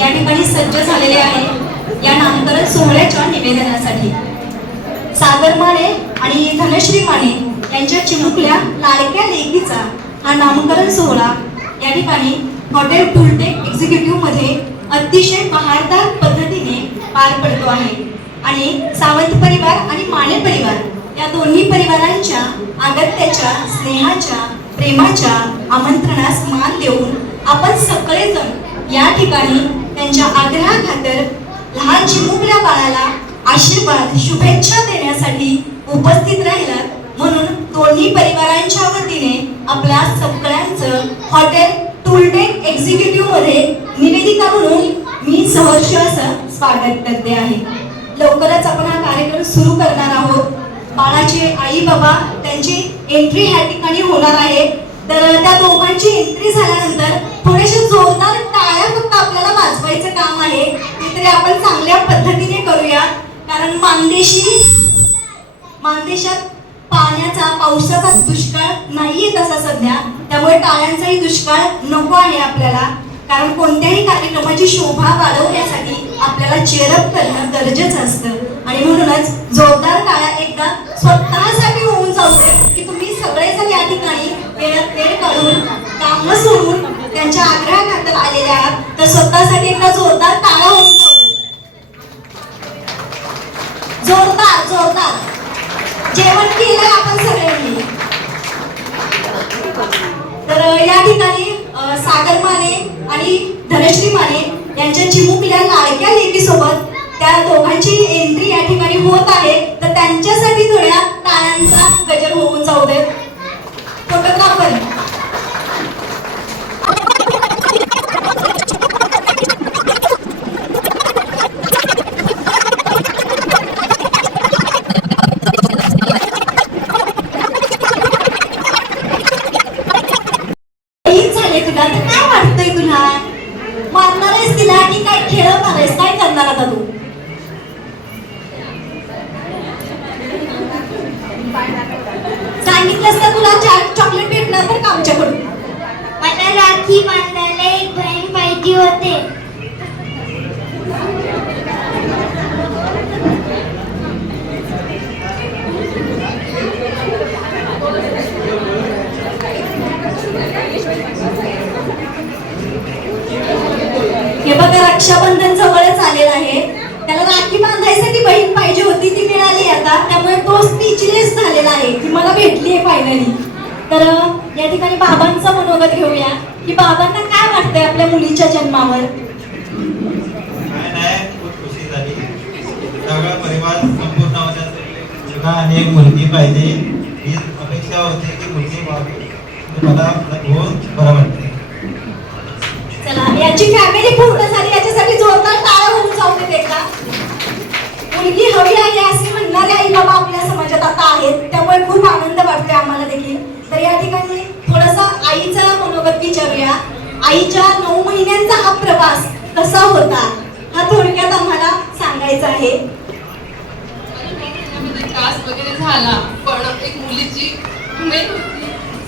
या ठिकाणी सज्ज झालेले आहे. या नामकरण सोहळ्याच्या निवेदनासाठी. सागर माने आणि धनश्री माने यांच्या चिमुकल्या लाडक्या लेकीचा हा नामकरण सोहळा या ठिकाणी हॉटेल टुलटेक एक्झिक्युटिव्हमध्ये अतिशय बहारदार पद्धतीने पार पडतो आहे. आणि सावंत परिवार आणि माने परिवार या दोन्ही परिवारांच्या अगत्याच्या स्नेहाच्या प्रेमाच्या आमंत्रणास मान देऊन आपण सगळेजण या ठिकाणी त्यांच्या आग्रहाखातर लहान चिमुकल्या बाळाला आशीर्वाद शुभेच्छा देण्यासाठी उपस्थित राहिलात. म्हणून दोन्ही परिवारांच्या वतीने आपल्या सगळ्यांचं हॉटेल टूलटेक एक्झिक्युटिव्हमध्ये निवेदिका म्हणून मी सहर्ष असं स्वागत करते आहे. लवकरच आपण हा कार्यक्रम सुरू करणार आहोत. बाळाचे आई बाबा त्यांची एंट्री ह्या ठिकाणी होणार आहे. तर त्या दोघांची एंट्री झाल्यानंतर थोडेसे जोरदार फक्त आपल्याला वाजवायचं काम आहे ते तरी आपण चांगल्या पद्धतीने करूया कारण मानदेशी मानदेशात पाण्याचा पावसाचा दुष्काळ नाहीये तसा सध्या. त्यामुळे टाळ्यांचाही दुष्काळ नको आहे आपल्याला. कारण कोणत्याही कार्यक्रमाची शोभा वाढवण्यासाठी आपल्याला चेअरअप करणं गरजेचं असतं. आणि म्हणूनच जोरदार टाळ्या एकदा स्वतःसाठी होऊन जाऊ दे की तुम्ही सगळेजण या ठिकाणी वेळात वेळ काढून काम सोडून त्यांच्या आग्रहाखातर आलेले आहात तर स्वतःसाठी एकदा जोरदार टाळा होऊन जाऊ दे जोरदार जोरदार जेवण केलं आपण सगळ्यांनी तर या ठिकाणी सागर माने आणि धनश्री माने यांच्या चिमुकल्या लाडक्या लेकीसोबत त्या दोघांची एंट्री या ठिकाणी होत आहे. तर त्यांच्यासाठी थोड्या टाळ्यांचा गजर होऊन जाऊ दे. बहीण होते. हे बघा रक्षाबंधन जवळच आलेलं आहे. त्याला राखी बांधायसाठी बहीण पाहिजे होती ती मिळाली आता. त्यामुळे तो स्पीचलेस झालेला आहे ती मला भेटली आहे फायनली तर या ठिकाणी बाबांचं मनोगत घेऊया. की बाबांना काय वाटतंय आपल्या मुलीच्या जन्मावर? काय नाही खूप खुशी झाली. सगळा परिवार संपूर्ण होत्या मुलगा आणि एक मुलगी पाहिजे. ही अपेक्षा होती की मुलगी व्हावी. ते मला बहुत बरं वाटते चला याची फॅमिली पूर्ण झाली. याच्यासाठी जोरदार होऊन जाऊ देत एकदा. मुलगी हवी आहे असे म्हणणारे आई बाबा आपल्या समाजात आता आहेत. त्यामुळे खूप आनंद वाटतोय आम्हाला देखील. तर या ठिकाणी थोडासा आईचा मनोगत विचारूया आईच्या नऊ महिन्यांचा हा प्रवास कसा होता हा थोडक्यात आम्हाला सांगायचा आहे. त्रास वगैरे झाला पण एक मुलीची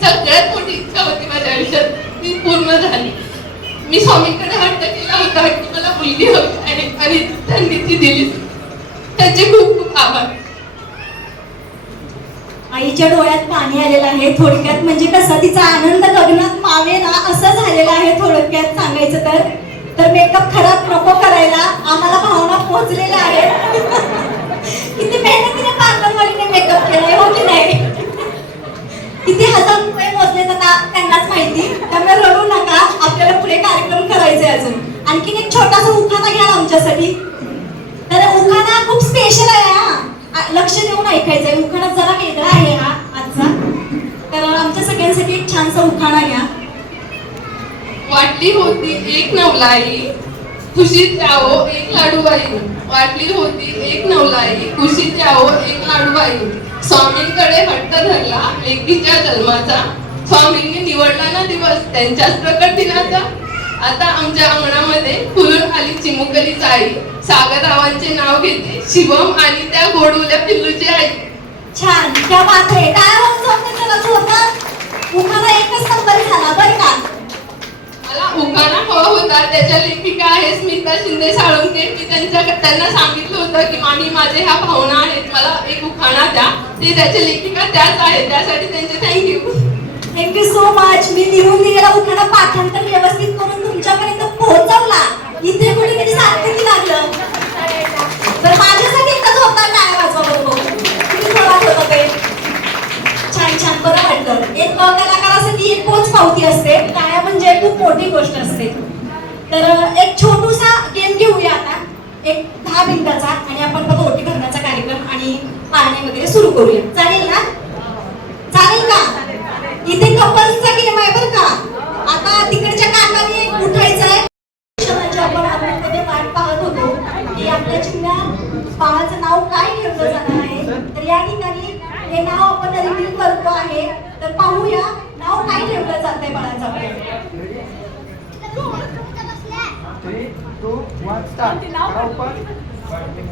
सगळ्यात मोठी इच्छा होती माझ्या आयुष्यात. ती पूर्ण झाली. मी स्वामींकडे हट्ट केला होता की मला मुलगी हवी आहे आणि त्यांनी ती दिली. त्यांचे खूप खूप आभार. आईच्या डोळ्यात पाणी आलेलं आहे थोडक्यात म्हणजे कसा तिचा आनंद गगनात मावेना असं झालेलं आहे थोडक्यात सांगायचं तर. तर मेकअप खराब नको करायला आम्हाला भावना पोहोचलेल्या आहेत. किती मेहनतीने पार्लरवालीने मेकअप केलाय हो की नाही? किती हजार रुपये मोजले जातात त्यांनाच माहिती. त्यामुळे रडू नका आपल्याला पुढे कार्यक्रम करायचे अजून. आणखीन एक छोटासा उखाणा घ्या आमच्यासाठी. तर उखाणा खूप स्पेशल आहे हा. लक्ष देऊन ऐकायचंय. उखाणा जरा वेगळा आहे सगळ्यांसाठी एक छानसा उखाणा घ्या. वाटली होती एक नवलाई खुशीत यावो एक लाडूबाई. वाटली होती एक नवलाई खुशीत यावो एक लाडूबाई. स्वामींकडे हट्ट धरला लेकीच्या जन्माचा. स्वामींनी निवडला ना दिवस त्यांच्याच प्रकट दिनाचा आता आमच्या अंगणामध्ये फुलून आली चिमुकली जाई सागररावांचे नाव घेते शिवम आणि त्या गोडुल्या पिल्लूची आई. छान. काय त्याला जोरदार उखाणा एकच नंबर झाला बरं का? मला उखाणा हवा होता. त्याच्या लेखिका आहे स्मिता शिंदे साळुंके मी त्यांच्या त्यांना सांगितलं होतं की मामी माझे ह्या भावना आहेत. मला एक उखाणा द्या. ते त्याच्या लेखिका त्याच आहेत. त्यासाठी त्यांचे thank you thank you so much मी लिहून दिलेला उखाणा पाठांतर व्यवस्थित करून तुमच्यापर्यंत पोहोचवला. इथे कोणी कधी सार्थकी लागलं. तर माझ्यासाठी एकदा झोपणार काय वाजवा बरोबर किती जोरात होतं ते छान छान बरं वाटलं. एक कलाकारासाठी एक पोच पावती असते. काय म्हणजे खूप मोठी गोष्ट असते. तर एक छोटूसा गेम घेऊया आता. एक दहा मिनिटाचा आणि आपण बघा ओटी भरण्याचा कार्यक्रम आणि पाळणे वगैरे सुरू करूया. चालेल ना? चालेल का? इथे कपल्सचा गेम आहे बरं का आता तिकडच्या काकाने एक उठायचं आहे क्षणाची आपण आतमध्ये वाट पाहत होतो की आपल्या चिमण्या बाळाचं नाव काय ठेवलं जाणार आहे तर या ठिकाणी हे नाव आपण रिव्हील करतो आहे तर पाहूया नाव काय ठेवलं जातंय बाळाचं आपल्या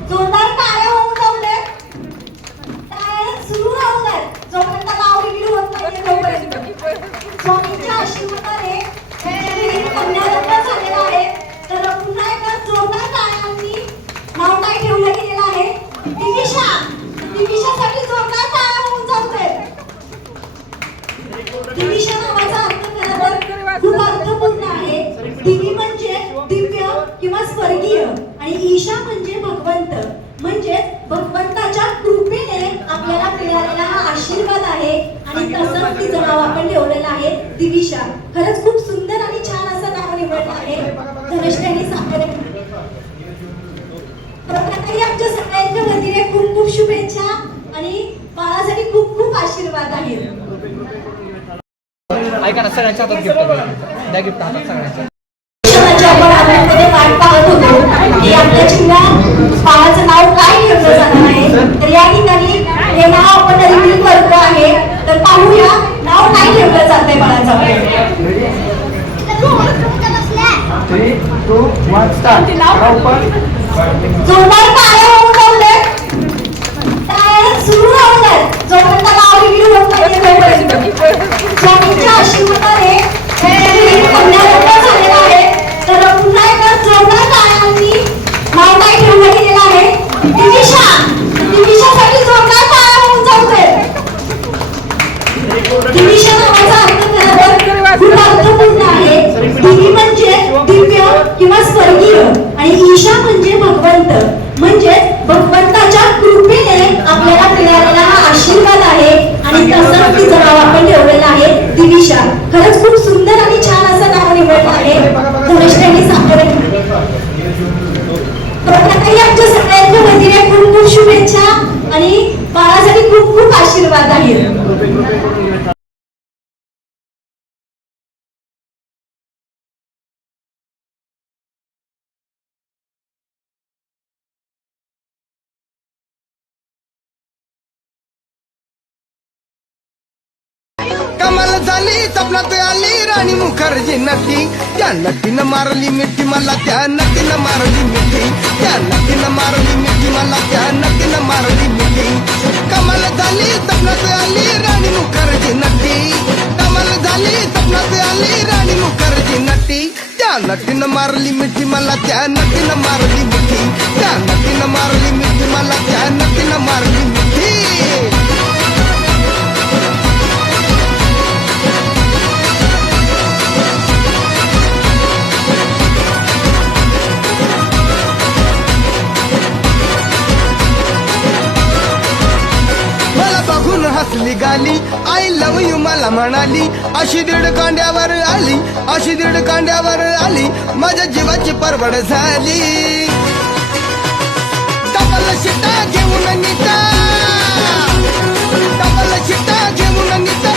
जोरदार टाळ्या होऊन जाऊ दे टाळ्या सुरू राहू दे जोपर्यंत नाव रिव्हील होत नाही तोपर्यंत स्वामींच्या आशीर्वादाने हे कन्यारत्न झालेलं आहे तर पुन्हा एकदा जोरदार टाळ्यांनी नाव काय ठेवलं गेलेलं आहे दिविशा दिविशासाठी जोरदार टाळ्या होऊन जाऊ दे दिविशा नावाचा अर्थ खरं तर खूप अर्थपूर्ण आहे दिवी म्हणजे दिव्य किंवा स्वर्गीय आणि ईशा म्हणजे भगवंत. म्हणजे भगवंताच्या कृपेने आपल्याला मिळालेला हा आशीर्वाद आहे. आणि तसंच तिचं नाव आपण ठेवलेलं आहे दिविशा. खरंच खूप सुंदर आणि छान असं नाव निवडलं आहे. धनश्रेणी सांगत प्रभाताई आमच्या सगळ्यांच्या वतीने खूप खूप शुभेच्छा आणि बाळासाठी खूप खूप आशीर्वाद आहेत ऐका ना सगळ्यांच्या हातात गिफ्ट द्या गिफ्ट हातात सगळ्यांच्या. वाट पाहत होतो की आपल्या चिमण्या बाळाचं नाव काय ठेवलं जाणार आहे तर या ठिकाणी हे नाव आपण रिव्हील करतो आहे तर पाहूया नाव काय ठेवलं बाळाचं टू वन स्टार्ट जोरदार होऊन सुरू दे जोपर्यंत नाव होत नाही तोपर्यंत स्वामींच्या आशीर्वादाने हे कन्यारत्न झालेलं आहे तर पुन्हा एकदा जोरदार टाळ्यांनी नाव काय ठेवलं गेलेलं आहे दिविशा दिविशासाठी जोरदार टाळ्या होऊन जाऊ दे दिविशा नावाचा अर्थ खरं तर खूप अर्थपूर्ण आहे दिवी म्हणजे दिव्य किंवा स्वर्गीय आणि ईशा म्हणजे भगवंत म्हणजे भगवंताच्या कृपेने आपल्याला मिळालेला हा आशीर्वाद आहे आणि तसंच तिचं नाव आपण ठेवलेलं आहे दिविशा खरंच खूप सुंदर आणि छान असं नाव निवडलं आहे धनश्रेणी सांगत प्रभाताई आमच्या सगळ्यांच्या वतीने खूप खूप शुभेच्छा आणि बाळासाठी खूप खूप आशीर्वाद आहे. कमाल झाली सपनात आली राणी मुखर्जी नटी. त्या नटीनं मारली मिठी मला त्या नटीनं मारली मिठी. त्या नटीनं मारली मिठी मला त्या नटीनं मारली मिठी. कमाल झाली सपनात आली राणी मुखर्जी नटी. कमाल झाली सपनात आली राणी मुखर्जी नटी. त्या नटीनं मारली मिठी मला त्या नटीनं मारली मिठी. त्या नटीनं मारली मिठी मला त्या नटीनं मारली मिठी. निघाली. आई लव यू मला म्हणाली. अशी दीड कांड्यावर आली. अशी दीड कांड्यावर आली. माझ्या जीवाची परवड झाली. डबल शिटा घेऊन निता डबल शिटा घेऊन निता